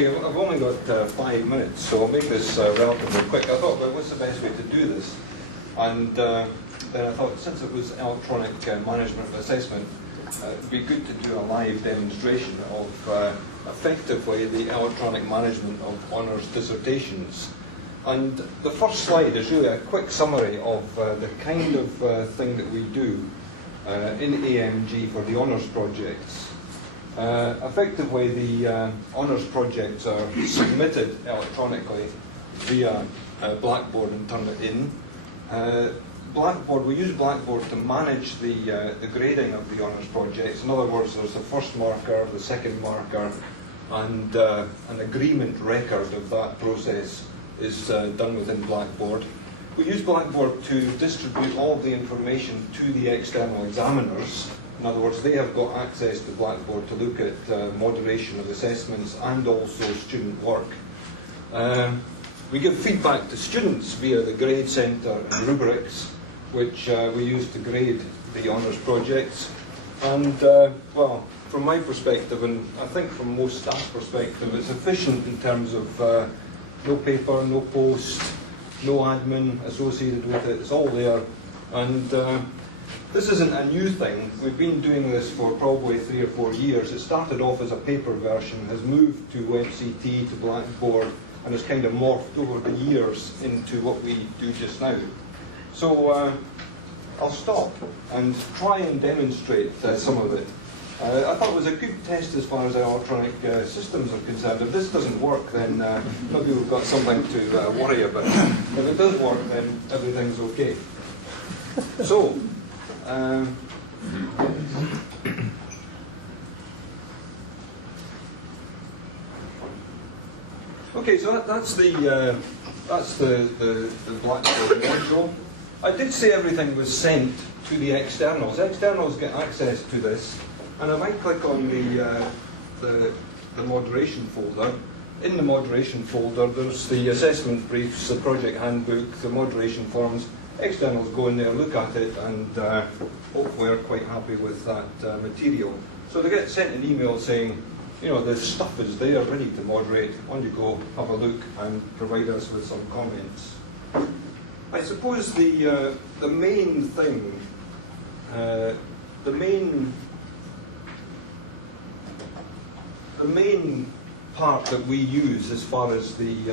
Okay, I've only got 5 minutes, so I'll make this relatively quick. I thought, well, what's the best way to do this? And then I thought, since it was electronic management of assessment, it'd be good to do a live demonstration of effectively the electronic management of honours dissertations. And the first slide is really a quick summary of the kind of thing that we do in AMG for the honours projects. Effectively, the honours projects are submitted electronically via Blackboard and turn it in. Blackboard, we use Blackboard to manage the grading of the honours projects. In other words, there's the first marker, the second marker, and an agreement record of that process is done within Blackboard. We use Blackboard to distribute all the information to the external examiners. In other words, they have got access to Blackboard to look at moderation of assessments and also student work. We give feedback to students via the Grade Centre and rubrics, which we use to grade the honours projects. And, well, from my perspective, and I think from most staff perspective, it's efficient in terms of no paper, no post, no admin associated with it. It's all there. And this isn't a new thing. We've been doing this for probably 3 or 4 years. It started off as a paper version, has moved to WebCT, to Blackboard, and has kind of morphed over the years into what we do just now. So I'll stop and try and demonstrate some of it. I thought it was a good test as far as our electronic systems are concerned. If this doesn't work, then maybe we've got something to worry about. If it does work, then everything's okay. So, okay, so that's the Blackboard module. I did say everything was sent to the externals. Externals get access to this, and if I click on the moderation folder, in the moderation folder there's the assessment briefs, the project handbook, the moderation forms. Externals go in there, look at it, and hopefully are quite happy with that material. So they get sent an email saying, you know, the stuff is there, ready to moderate. On you go, have a look, and provide us with some comments. I suppose the main thing, the main part that we use as far as the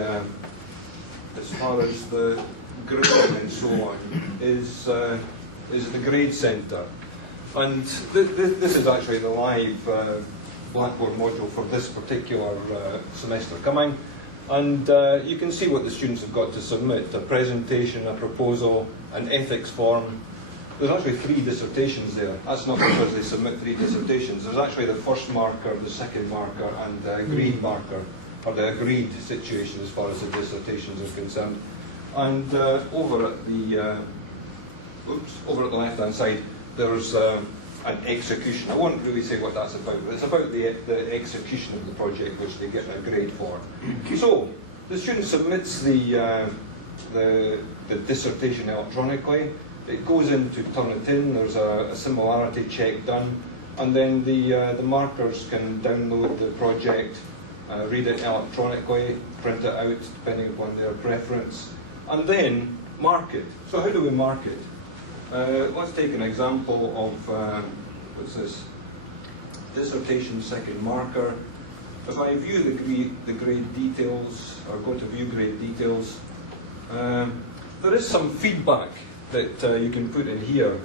grading and so on is the Grade Centre, and this is actually the live Blackboard module for this particular semester coming, and you can see what the students have got to submit: a presentation, a proposal, an ethics form. There's actually 3 dissertations there. That's not because they submit 3 dissertations. There's actually the first marker, the second marker, and the agreed marker, or the agreed situation as far as the dissertations are concerned. And over at the left-hand side, there's an execution. I won't really say what that's about, but it's about the execution of the project, which they get a grade for. So the student submits the dissertation electronically. It goes in to turn it in. There's a similarity check done, and then the markers can download the project, read it electronically, print it out depending upon their preference, and then mark it. So how do we mark it? Let's take an example of, what's this? Dissertation second marker. If I view the grade details, or go to view grade details, there is some feedback that you can put in here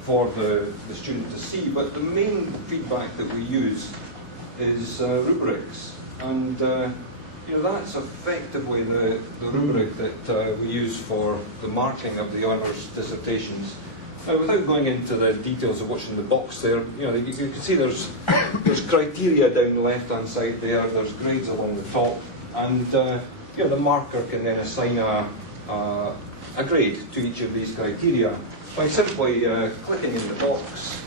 for the student to see, but the main feedback that we use is rubrics, and you know, that's effectively the rubric that we use for the marking of the honours dissertations. Now, without going into the details of what's in the box there, you know, you can see there's criteria down the left-hand side there. There's grades along the top, and you know, the marker can then assign a grade to each of these criteria by simply clicking in the box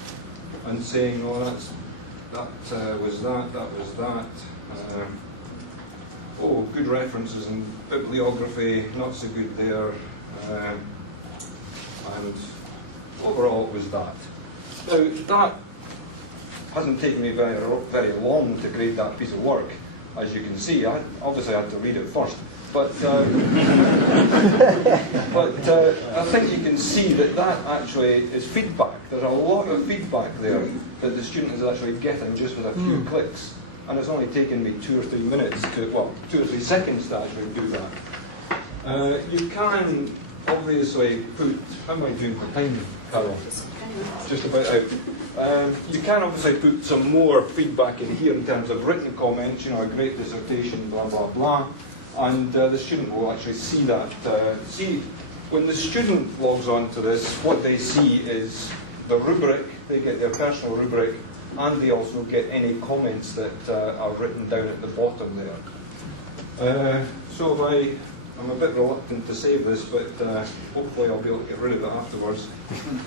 and saying, oh, that was that. Oh, good references and bibliography, not so good there. And overall it was that. Now, that hasn't taken me very long to grade that piece of work. as you can see. Obviously I had to read it first. But I think you can see that actually is feedback. There's a lot of feedback there that the student is actually getting just with a few clicks. And it's only taken me 2 or 3 minutes to, well, 2 or 3 seconds to actually do that. You can obviously put, how am I doing for time, Carol? Just about out. You can obviously put some more feedback in here in terms of written comments, you know, a great dissertation, blah, blah, blah. And the student will actually see that. See, when the student logs on to this, what they see is the rubric, they get their personal rubric, and they also get any comments that are written down at the bottom there. So I'm a bit reluctant to save this, but hopefully I'll be able to get rid of it afterwards.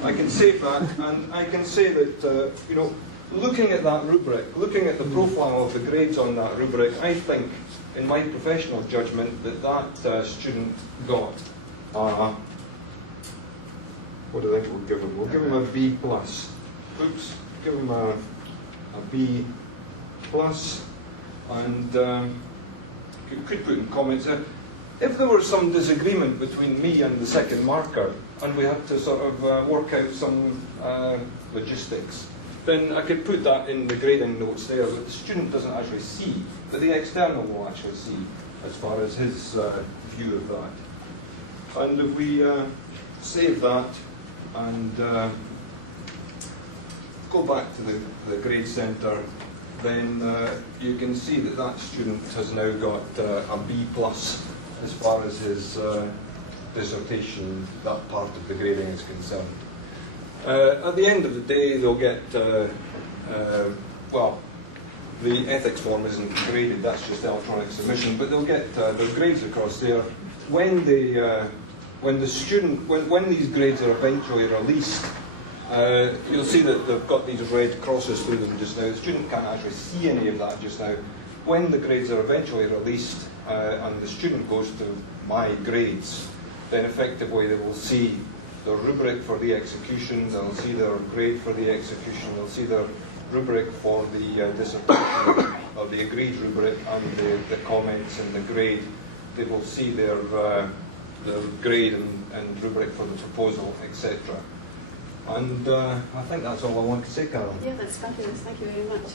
I can save that, and I can say that, you know, looking at that rubric, looking at the profile of the grades on that rubric, I think, in my professional judgment, that student got, what do I think we'll give him? We'll give him a B+. Oops, give him a B+, and you could put in comments, if there was some disagreement between me and the second marker, and we had to sort of work out some logistics, then I could put that in the grading notes there, but the student doesn't actually see, but the external will actually see, as far as his view of that. And if we save that and go back to the grade centre, then you can see that that student has now got a B+ as far as his dissertation, that part of the grading is concerned. At the end of the day, they'll get, well, the ethics form isn't graded, that's just electronic submission, but they'll get their grades across there. When the student, when these grades are eventually released, you'll see that they've got these red crosses through them just now. The student can't actually see any of that just now. When the grades are eventually released and the student goes to My Grades, then effectively they will see the rubric for the execution, they'll see their grade for the execution, they'll see their rubric for the dissertation, or the agreed rubric, and the comments and the grade. They will see their grade and rubric for the proposal, etc. And I think that's all I want to say, Carol. Yeah, that's fabulous. Thank you very much.